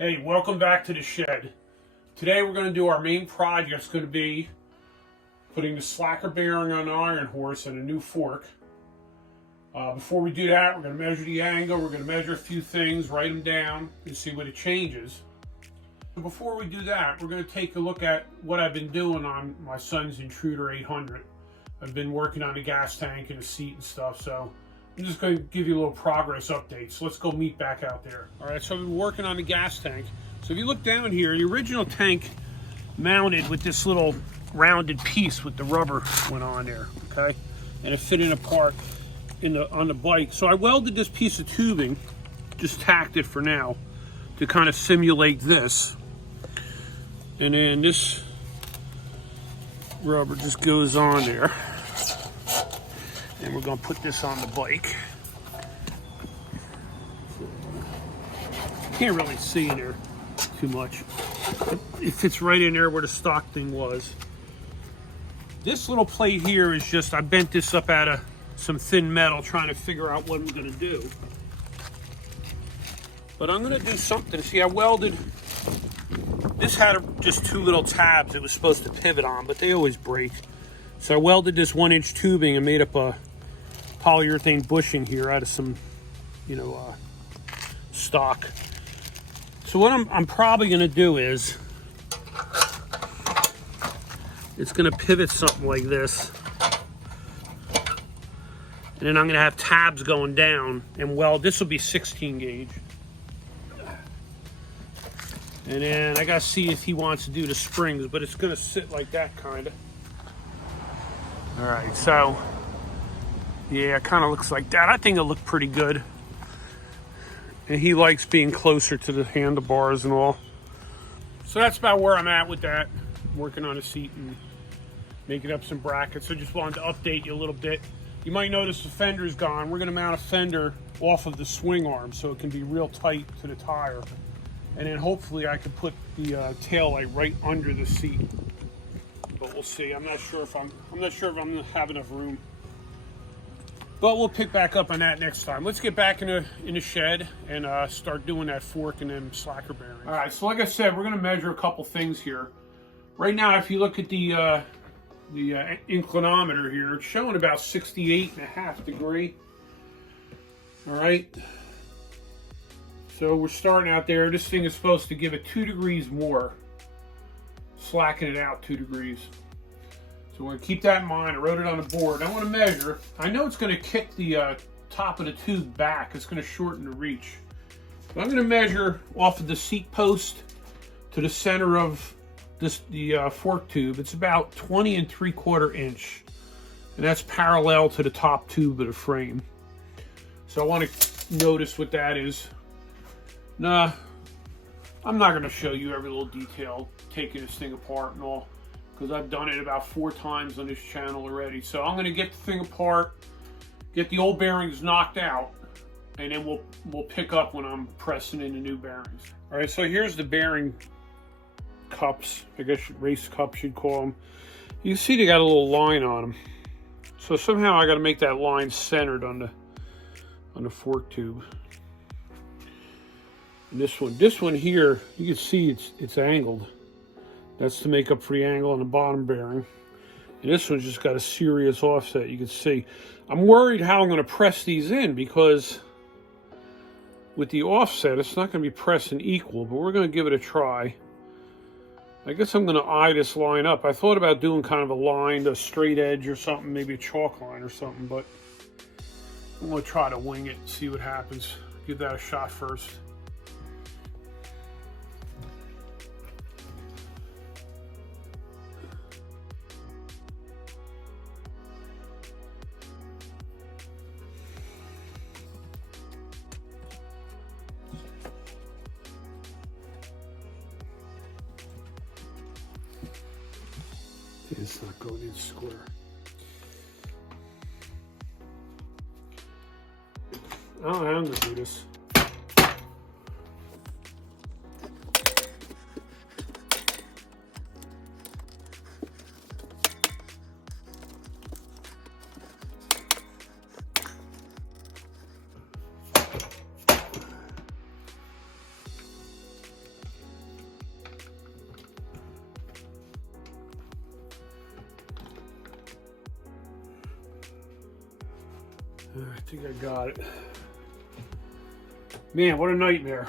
Hey, welcome back to the shed. Today we're going to do our main project. It's going to be putting the slacker bearing on the IronHorse and a new fork. Before we do that, we're going to measure the angle. We're going to measure a few things, write them down, and see what it changes. Before we do that, we're going to take a look at what I've been doing on my son's Intruder 800. I've been working on the gas tank and the seat and stuff, so I'm just going to give you a little progress update. So let's go meet back out there. All right, so I've been working on the gas tank. So if you look down here, the original tank mounted with this little rounded piece with the rubber went on there, okay? And it fit in a part on the bike. So I welded this piece of tubing, just tacked it for now, to kind of simulate this. And then this rubber just goes on there. And we're going to put this on the bike. Can't really see in there too much. It fits right in there where the stock thing was. This little plate here is just, I bent this up out of some thin metal trying to figure out what I'm going to do. But I'm going to do something. See, I welded, this had just two little tabs it was supposed to pivot on, but they always break. So I welded this 1-inch tubing and made up a polyurethane bushing here out of some, stock. So what I'm probably going to do is, it's going to pivot something like this. And then I'm going to have tabs going down and weld. This will be 16 gauge. And then I got to see if he wants to do the springs, but it's going to sit like that kind of. All right, so yeah, it kind of looks like that. I think it'll look pretty good. And he likes being closer to the handlebars and all. So that's about where I'm at with that. Working on a seat and making up some brackets. So just wanted to update you a little bit. You might notice the fender's gone. We're going to mount a fender off of the swing arm so it can be real tight to the tire. And then hopefully I could put the tail light right under the seat. But we'll see. I'm not sure if I'm going to have enough room. But we'll pick back up on that next time. Let's get back in the shed and start doing that fork and then slacker bearings. All right, so like I said, we're going to measure a couple things here. Right now, if you look at the inclinometer here, it's showing about 68.5 degrees. All right. So we're starting out there. This thing is supposed to give it 2 degrees more, slacken it out 2 degrees. So we're going to keep that in mind. I wrote it on the board. I want to measure. I know it's going to kick the top of the tube back. It's going to shorten the reach. But I'm going to measure off of the seat post to the center of the fork tube. It's about 20 3/4 inch. And that's parallel to the top tube of the frame. So I want to notice what that is. Nah, I'm not going to show you every little detail taking this thing apart and all, because I've done it about 4 times on this channel already. So I'm going to get the thing apart, get the old bearings knocked out, and then we'll pick up when I'm pressing in the new bearings. All right, so here's the bearing cups. I guess race cups you'd call them. You see they got a little line on them. So somehow I got to make that line centered on the fork tube. And this one here, you can see it's angled. That's to make up for the angle on the bottom bearing. And this one's just got a serious offset, you can see. I'm worried how I'm going to press these in, because with the offset, it's not going to be pressing equal, but we're going to give it a try. I guess I'm going to eye this line up. I thought about doing kind of a straight edge or something, maybe a chalk line or something, but I'm going to try to wing it and see what happens. Give that a shot first. It's not going in square. I don't know how I'm going to do this. I think I got it. Man, what a nightmare.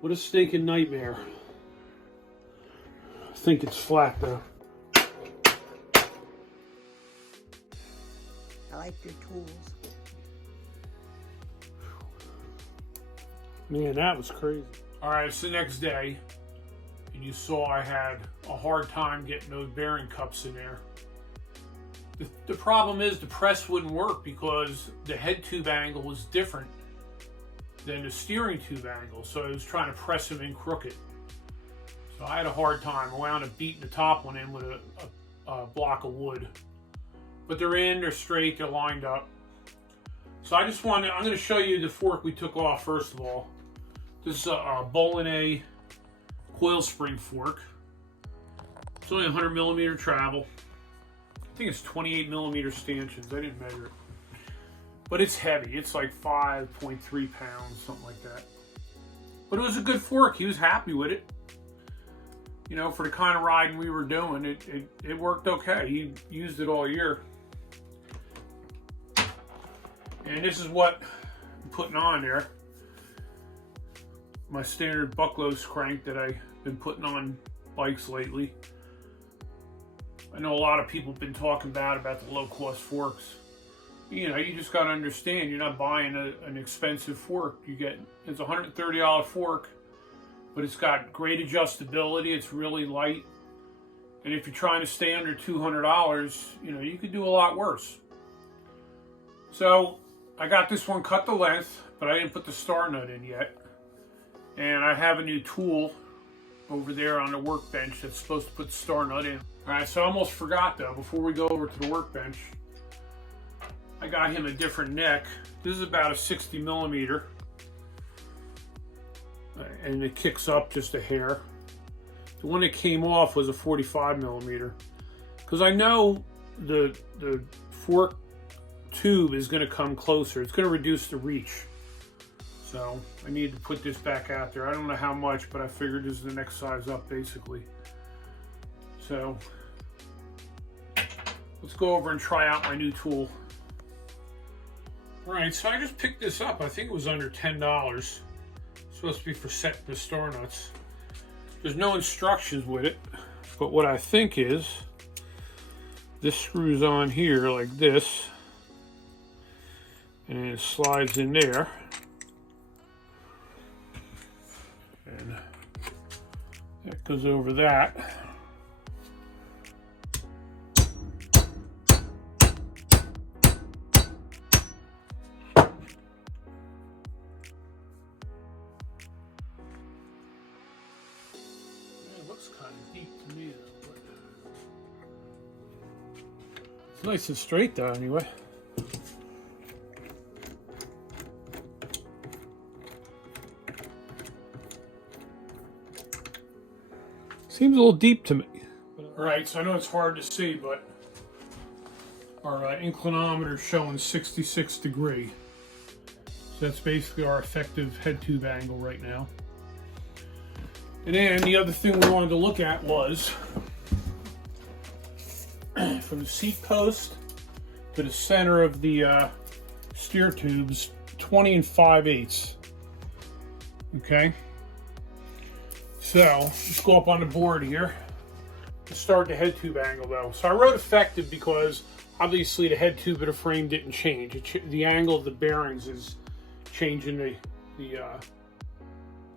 What a stinking nightmare. I think it's flat though. I like your tools. Man, that was crazy. All right, it's the next day, and you saw I had a hard time getting those bearing cups in there. The problem is the press wouldn't work because the head tube angle was different than the steering tube angle, so I was trying to press them in crooked. So I had a hard time. I wound up beating the top one in with a block of wood. But they're in, they're straight, they're lined up. So I'm going to show you the fork we took off first of all. This is a Bowling coil spring fork. It's only 100 millimeter travel. I think it's 28 millimeter stanchions. I didn't measure it. But it's heavy. It's like 5.3 pounds, something like that. But it was a good fork. He was happy with it. You know, for the kind of riding we were doing, it worked okay. He used it all year. And this is what I'm putting on there. My standard bucklos crank that I've been putting on bikes lately. I know a lot of people have been talking about the low-cost forks. You know, you just got to understand, you're not buying an expensive fork. It's a $130 fork, but it's got great adjustability. It's really light. And if you're trying to stay under $200, you know, you could do a lot worse. So I got this one cut to length, but I didn't put the star nut in yet. And I have a new tool over there on the workbench that's supposed to put the star nut in. All right, so I almost forgot though, before we go over to the workbench, I got him a different neck. This is about a 60 millimeter. And it kicks up just a hair. The one that came off was a 45 millimeter. Because I know the fork tube is going to come closer. It's going to reduce the reach. So I need to put this back out there. I don't know how much, but I figured this is the next size up basically. So let's go over and try out my new tool. All right, so I just picked this up. I think it was under $10. It's supposed to be for setting the star nuts. There's no instructions with it, but what I think is this screws on here like this, and it slides in there. And that goes over that. It looks kind of deep to me though, but it's nice and straight though anyway. Seems a little deep to me. All right, so I know it's hard to see, but our inclinometer is showing 66 degrees. So that's basically our effective head tube angle right now. And then the other thing we wanted to look at was from the seat post to the center of the steer tubes, 20 5/8. Okay. So let's go up on the board here. Let's start the head tube angle though. So I wrote effective because obviously the head tube of the frame didn't change. The angle of the bearings is changing the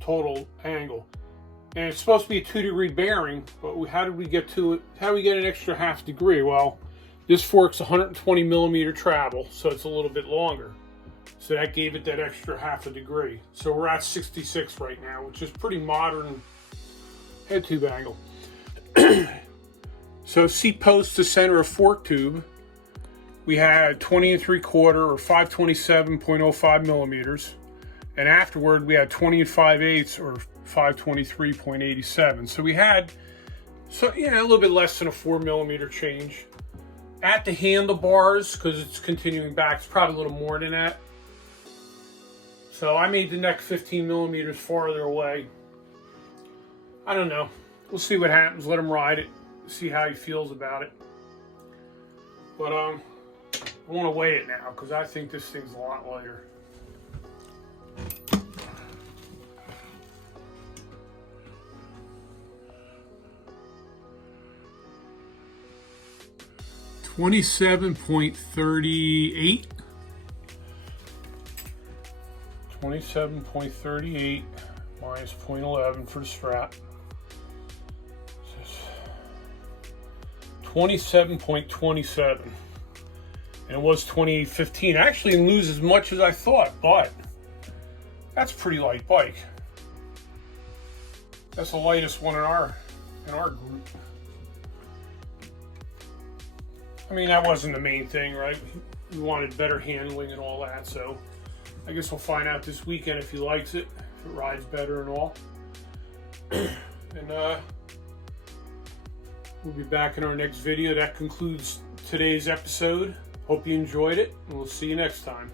total angle. And it's supposed to be a 2-degree bearing, but how did we get to it? How do we get an extra ½ degree? Well, this fork's 120 millimeter travel, so it's a little bit longer. So that gave it that extra ½ degree. So we're at 66 right now, which is pretty modern head tube angle. So seat post to center of fork tube, we had 20 3/4 or 527.05 millimeters. And afterward we had 20 5/8 or 523.87. So we had, a little bit less than a 4 millimeter change. at the handlebars, because it's continuing back, it's probably a little more than that. So I made the neck 15 millimeters farther away. I don't know. We'll see what happens. Let him ride it. See how he feels about it. But I want to weigh it now because I think this thing's a lot lighter. $27.38. 27.38 minus 0.11 for the strap. 27.27. And it was 28.15. Actually didn't lose as much as I thought, but that's a pretty light bike. That's the lightest one in our group. I mean, that wasn't the main thing, right? We wanted better handling and all that, so I guess we'll find out this weekend if he likes it, if it rides better and all. And we'll be back in our next video. That concludes today's episode. Hope you enjoyed it, and we'll see you next time.